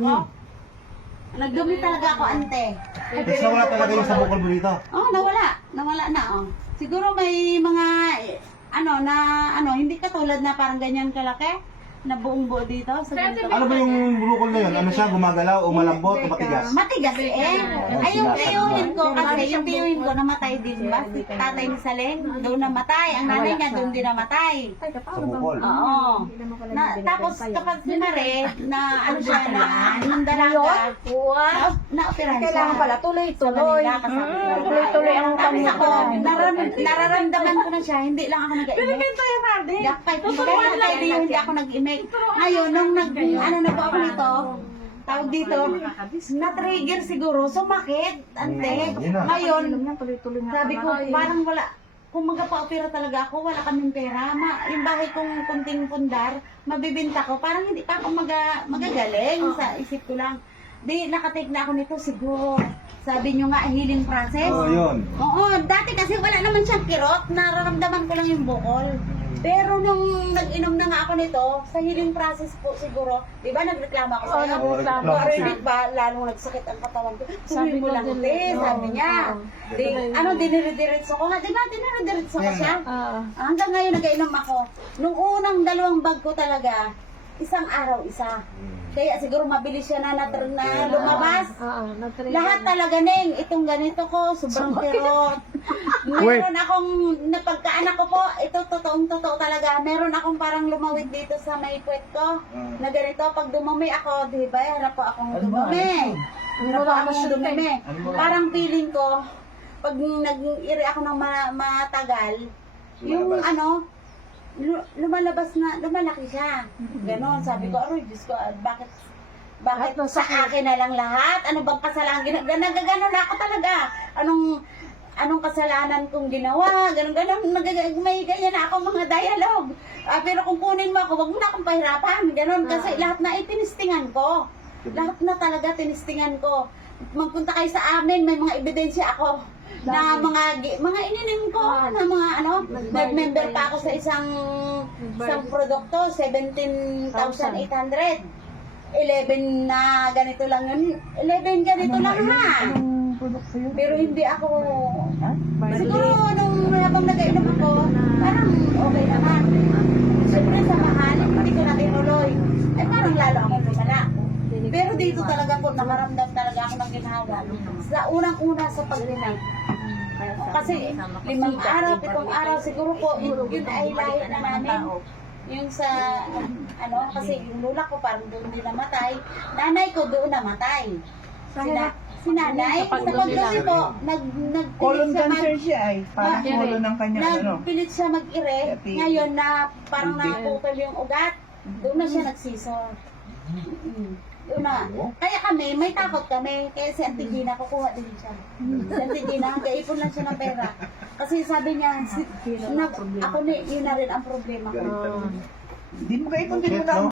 ako. Nagdumi talaga ako, ante. Tapos nawala talaga yung sa bukol mo dito. Oh, nawala. Nawala na, oh. Siguro may mga, hindi katulad na parang ganyan kalaki, na buong buo dito. Sa ganito. Ano ba yung bukol na yun? Ano siya, gumagalaw o malambot o matigas? Matigas eh. Ay, yung tiyuhin ko kasi, yung tiyuhin ko namatay din ba? Si tatay ni Saleng, doon namatay. Ang nanay niya doon din namatay. Sa bukol. Oo. Tapos kapag si Mare, na ano siya na, nung dalaga, na-operahan siya. Kailangan pala tuloy-tuloy. Tuloy-tuloy ang tapos ako, nararamdaman ko na siya, hindi lang ako nag-imek. Yakay ko, kaya hindi ako nag-imek. Ngayon, nung na po ako nito, tawag dito, na-trigger siguro, sumakit, ante. Ngayon, sabi ko, parang wala, kung magpa-opera talaga ako, wala kaming pera. Yung bahay kong kunting pundar, mabibinta ko, parang hindi pa ako magagaling sa isip ko lang. Di, nakatake na ako nito siguro. Sabi nyo nga, healing process. Oo, yun. Oo, dati kasi wala naman siyang kirot, nararamdaman ko lang yung bukol. Pero nung nag-inom na nga ako nito, sa healing process po siguro, di ba nagreklamo ako sa'yo? nagreklamo Pero siya. hindi ba, lalong nagsakit ang katawan ko. Sabi mo lang, ko, te, sabi niya. Diniridiretso ko nga, di ba, diniridiretso ko siya. Hanggang ngayon nag-inom ako. Nung unang 2 bag ko talaga, isang araw isa. Kaya siguro mabilis siya na lumabas. Lahat talaga, Neng. Itong ganito ko, sobrang kirot. Meron akong, napagkaanak ko po, ito totoong-totoo talaga. Meron akong parang lumawit dito sa may puwet ko. Na ganito, pag dumumi ako, di ba, harap po akong dumumi. Harap po akong dumumi. Parang feeling ko, pag nag-iri ako ng matagal, yung lumalaki siya. Ganon, sabi ko, aroy, Diyos ko, bakit sa akin na lang lahat? Ano bang kasalanan? Nagaganon ako talaga. Anong kasalanan kong ginawa? Ganon, may ganyan na ako mga dialogue. Pero kung kunin mo ako, wag mo na akong pahirapan. Ganon, kasi lahat na itinistingan ko. Lahat na talaga tinistingan ko. Magpunta kayo sa amin, may mga ebidensya ako. Na mga ininim ko na mga nag-member pa ako sa isang produkto, 17,800. 11 na ganito lang yun. 11 ganito lang ha. Pero hindi ako, siguro nung habang nag-inom ako, parang okay naman. Siyempre sa mahal, hindi ko na tinuloy. Ay parang lalo akong lumala. Pero dito talaga po, nakaramdam talaga ako ng ginhawa. Sa unang-una sa paglinay. Kasi 5 araw, 7 araw, siguro po, yun ay lahi na namin. Yung sa, kasi yung lula ko parang doon din namatay. Nanay ko doon namatay. Si nanay, sa pagdumi po, Colon nagpilit cancer siya ay. Parang colon ng kanya, nagpilit siya mag-ire. Ngayon na parang naputol yung ugat, doon na siya nagsisor. Doon na. Kaya kami, may takot kami. Kaya si Auntie Gina, kukuha din siya. Si Auntie Gina, gaipon lang siya ng pera. Kasi sabi niya, yun na rin ang problema ko. Hindi mo kaipon din mo na